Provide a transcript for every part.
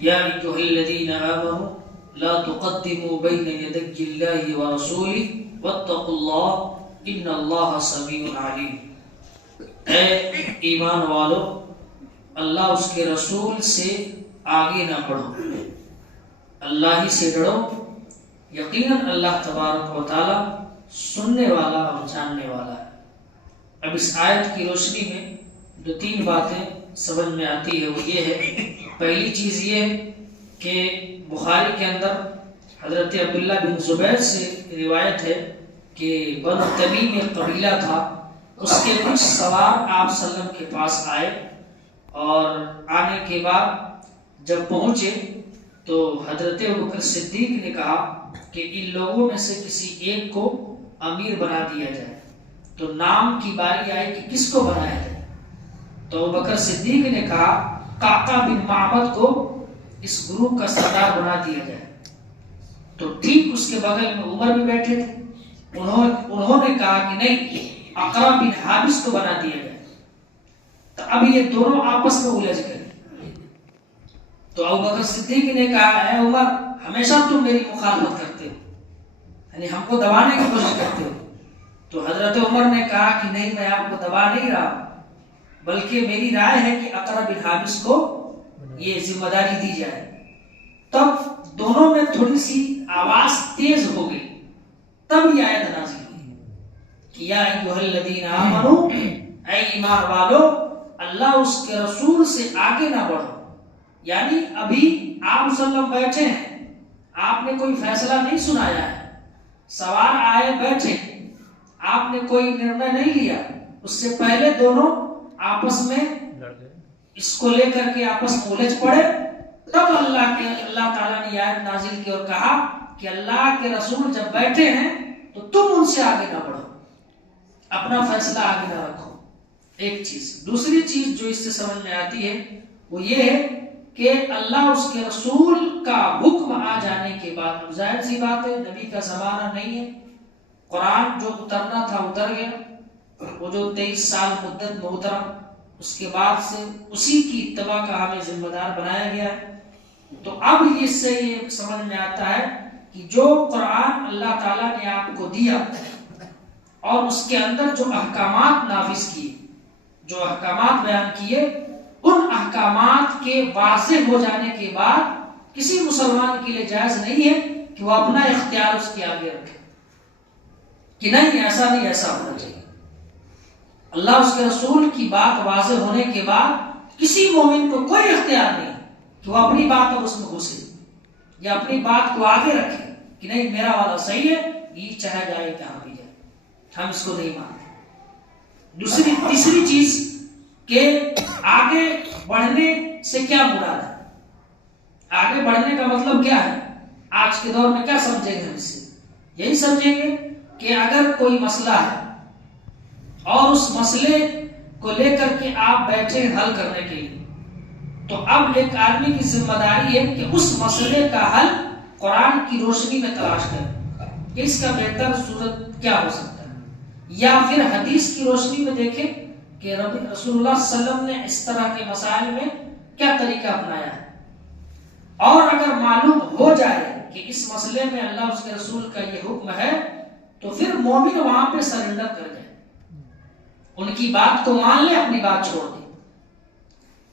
یا ایھا الذین آمنوا لا تقدموا بین یدی اللہ ورسولہ واتقوا اللہ ان اللہ سمیع علیم. اے ایمان والو، اللہ اس کے رسول سے آگے نہ بڑھو، اللہ ہی سے ڈرو، یقیناً اللہ تبارک و تعالی سننے والا اور جاننے والا ہے. اب اس آیت کی روشنی میں جو تین باتیں سمجھ میں آتی ہے وہ یہ ہے. پہلی چیز یہ کہ بخاری کے اندر حضرت عبداللہ بن زبیر سے روایت ہے کہ بنو تمیم ایک قبیلہ تھا، اس کے کچھ سوار آپ صلی اللہ علیہ وسلم کے پاس آئے، اور آنے کے بعد جب پہنچے تو حضرت ابوبکر صدیق نے کہا کہ ان لوگوں میں سے کسی ایک کو امیر بنا دیا جائے. تو نام کی باری آئی کہ کس کو بنایا جائے. تو ابوبکر صدیق نے کہا قعقاع بن معبد کو اس گروپ کا سردار بنا دیا جائے. تو ٹھیک اس کے بغل میں عمر بھی بیٹھے تھے، انہوں نے کہا کہ نہیں، اقرا بن حابس کو بنا دیا جائے. تو اب یہ دونوں آپس میں الجھ گئے. تو ابوبکر صدیق نے کہا اے عمر، ہمیشہ تم میری مخالفت کرتے ہو، یعنی ہم کو دبانے کی کوشش کرتے ہو. تو حضرت عمر نے کہا کہ نہیں، میں آپ کو دبا نہیں رہا، بلکہ میری رائے ہے کہ اقرا بن حابس کو یہ ذمہ داری دی جائے. تب دونوں میں تھوڑی سی آواز تیز ہو گئی. تب یہ آیت نازل ہوئی کہ یا ایھا الذین آمنوا، اے ایمان والو، اللہ اس کے رسول سے آگے نہ بڑھو. یعنی ابھی آپ صلی اللہ علیہ وسلم بیٹھے ہیں، آپ نے کوئی فیصلہ نہیں سنایا ہے، سوار آئے بیٹھے، آپ نے کوئی نرنے نہیں لیا، اس سے پہلے دونوں آپس میں اس کو لے کر کے آپس میں الجھ پڑے. تب اللہ تعالیٰ نے آیت نازل کی اور کہا کہ اللہ کے رسول جب بیٹھے ہیں تو تم ان سے آگے نہ بڑھو، اپنا فیصلہ آگے نہ رکھو. ایک چیز. دوسری چیز جو اس سے سمجھ میں آتی ہے وہ یہ ہے کہ اللہ اس کے رسول کا حکم آ جانے کے بعد، ظاہر سی بات ہے نبی کا زمانہ نہیں ہے، قرآن جو اترنا تھا اتر گیا، وہ جو 23 سال مدت میں اترا اس کے بعد سے اسی کی اتباع کا ہمیں ذمہ دار بنایا گیا ہے. تو اب اس سے یہ سمجھ میں آتا ہے کہ جو قرآن اللہ تعالیٰ نے آپ کو دیا اور اس کے اندر جو احکامات نافذ کیے، جو احکامات بیان کیے، ان احکامات کے واضح ہو جانے کے بعد کسی مسلمان کے لیے جائز نہیں ہے کہ وہ اپنا اختیار اس کے آگے رکھے کہ نہیں ایسا نہیں، ایسا ہونا چاہیے. اللہ اس کے رسول کی بات واضح ہونے کے بعد کسی مومن کو کوئی اختیار نہیں کہ وہ اپنی بات اب اس میں گھسے یا اپنی بات کو آگے رکھے کہ نہیں میرا والا صحیح ہے، یہ چاہے جائے کہاں بھی جائے، ہم اس کو نہیں مانتے. تیسری چیز کہ آگے بڑھنے سے کیا مراد ہے. آگے بڑھنے کا مطلب کیا ہے؟ آج کے دور میں کیا سمجھیں گے ہم اس سے؟ یہی سمجھیں گے کہ اگر کوئی مسئلہ ہے اور اس مسئلے کو لے کر کے آپ بیٹھے حل کرنے کے لیے، تو اب ایک آدمی کی ذمہ داری ہے کہ اس مسئلے کا حل قرآن کی روشنی میں تلاش کرے کہ اس کا بہتر صورت کیا ہو سکتا ہے، یا پھر حدیث کی روشنی میں دیکھیں کہ رسول اللہ صلی اللہ علیہ وسلم نے اس طرح کے مسائل میں کیا طریقہ اپنایا ہے. اور اگر معلوم ہو جائے کہ اس مسئلے میں اللہ اس کے رسول کا یہ حکم ہے تو پھر مومن وہاں پہ سرنڈر کر جائے، ان کی بات کو مان لے، اپنی بات چھوڑ دے.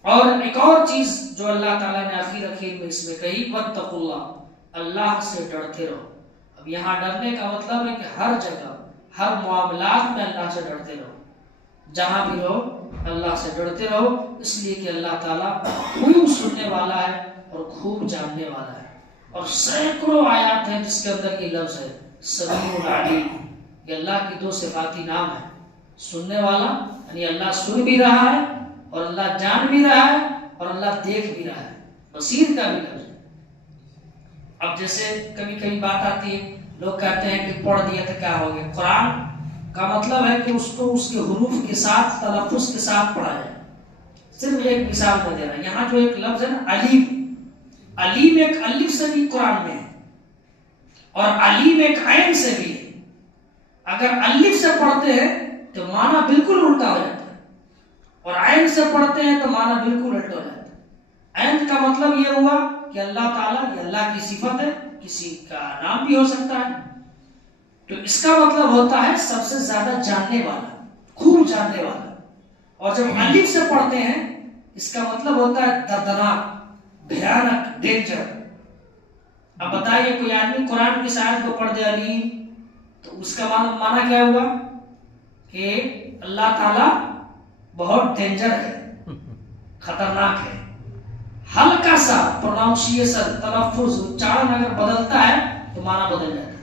اور ایک اور چیز جو اللہ تعالیٰ نے آخر میں اس میں کہی واتقوا اللہ، اللہ سے ڈرتے رہو. اب یہاں ڈرنے کا مطلب ہے کہ ہر جگہ ہر معاملات میں اللہ سے ڈرتے رہو، جہاں بھی رہو اللہ سے ڈرتے رہو، اس لیے کہ اللہ تعالیٰ خوب سننے والا ہے اور خوب جاننے والا ہے. اور سینکڑوں آیات ہیں جس کے اندر یہ لفظ ہے سمیع علیم. یہ اللہ کی دو صفاتی نام ہے، سننے والا یعنی اللہ سن بھی رہا ہے اور اللہ جان بھی رہا ہے اور اللہ دیکھ بھی رہا ہے. بصیر کا بھی لفظ ہے. اب جیسے کبھی کبھی بات آتی ہے، لوگ کہتے ہیں کہ پڑھ دیا تو کیا ہو گیا. قرآن کا مطلب ہے کہ اس کو اس کے حروف کے ساتھ تلفظ کے ساتھ پڑھا جائے. صرف ایک مثال میں دے رہا ہے، یہاں جو ایک لفظ ہے نا علیم، علیم ایک الف سے بھی قرآن میں ہے اور علیم ایک عین سے بھی ہے. اگر الف سے پڑھتے ہیں تو معنی بالکل الٹا ہو جاتا ہے اور عین سے پڑھتے ہیں تو معنی بالکل الٹا ہو جاتا ہے. عین کا مطلب یہ ہوا کہ اللہ تعالیٰ یہ اللہ کی صفت ہے، کسی کا نام بھی ہو سکتا ہے، تو اس کا مطلب ہوتا ہے سب سے زیادہ جاننے والا، خوب جاننے والا۔ اور جب الف سے پڑھتے ہیں اس کا مطلب ہوتا ہے دردناک، بھیانک، ڈینجر۔ اب بتائیے کوئی آدمی قرآن کی آیت کو پڑھ دے علیم، تو اس کا معنی کیا ہوا کہ اللہ تعالیٰ بہت ڈینجر ہے، خطرناک ہے۔ ہلکا سا پروناؤنسیشن، تلفظ، اچارن اگر بدلتا ہے تو معنی بدل جاتا ہے۔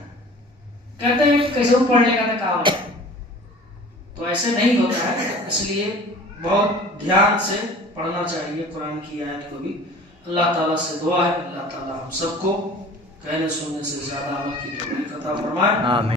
کہتے ہیں کہ کیسے وہ پڑھ لے گا تو کہاں ہے، تو ایسے نہیں ہوتا ہے، اس لیے بہت دھیان سے پڑھنا چاہیے قرآن کی آیت کو بھی۔ اللہ تعالیٰ سے دعا ہے اللہ تعالیٰ ہم سب کو کہنے سننے سے زیادہ عمل کی توفیق عطا فرمائے۔